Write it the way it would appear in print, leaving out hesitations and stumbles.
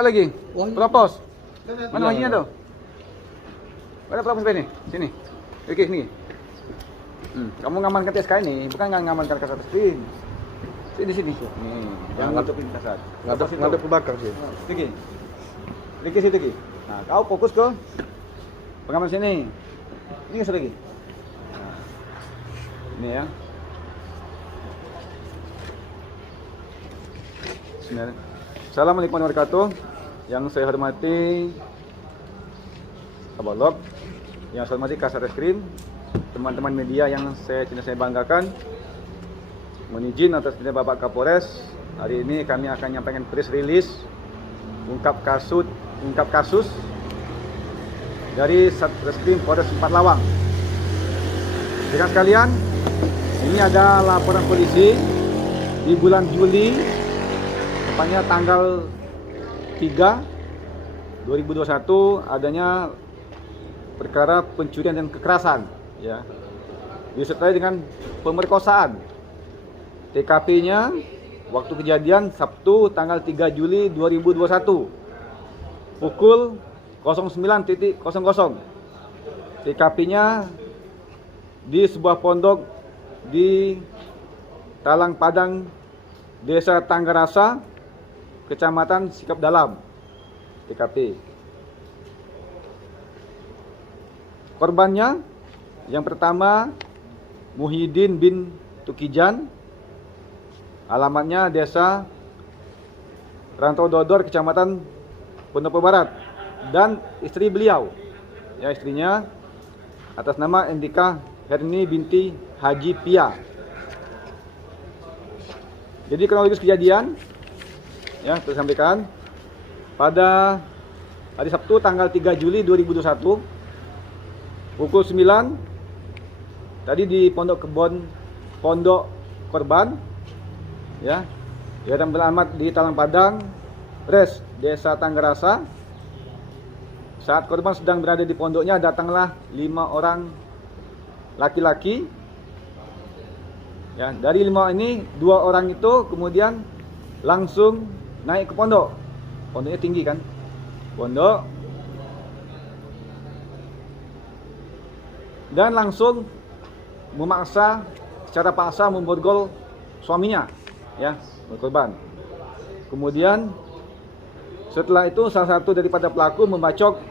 buka lagi. Wahyu. Propos. Mana Iya, wahyunya iya. tuh? Ada propos sini. Sini. Oke, sini. Kamu ngamankan TSK ini, bukan ngamankan kasat screen. Di sini. Nih, jangan nutupin kasat. Ngadep ke belakang sih. Oke. Riki situ Ki. Nah, kau fokus ke pengaman sini. Ini sudah lagi. Nah, ini ya. Bismillah. Assalamualaikum warahmatullahi wabarakatuh. Yang saya hormati Abang Lok, yang saya hormati Kasat Reskrim, teman-teman media yang saya banggakan. Mohon izin atas perintah Bapak Kapolres, hari ini kami akan menyampaikan press release ungkap kasus dari Satreskrim Polres Empat Lawang. Dengan sekalian, ini ada laporan polisi di bulan Juli, tepatnya tanggal 3 2021, adanya perkara pencurian dan kekerasan, ya, disertai dengan pemerkosaan. TKP-nya waktu kejadian Sabtu tanggal 3 Juli 2021 pukul 09.00. TKP-nya di sebuah pondok di Talang Padang, Desa Tanggarasa, Kecamatan Sikap Dalam. TKP. Korbannya yang pertama Muhyiddin bin Tukijan, alamatnya Desa Rantau Dodor, Kecamatan Pendopo Barat, dan istri beliau, ya, istrinya atas nama Endika Herni binti Haji Pia. Jadi kronologis kejadian, ya, saya sampaikan pada hari Sabtu tanggal 3 Juli 2021 pukul 9 tadi di pondok korban, ya, yang beralamat di Talang Padang, Res, Desa Tanggarasa. Saat korban sedang berada di pondoknya, datanglah 5 orang laki-laki. Ya, dari 5 ini 2 orang itu kemudian langsung naik ke pondok. Pondoknya tinggi kan? Pondok. Dan langsung memaksa, secara paksa memborgol suaminya, ya, korban. Kemudian setelah itu salah satu daripada pelaku membacok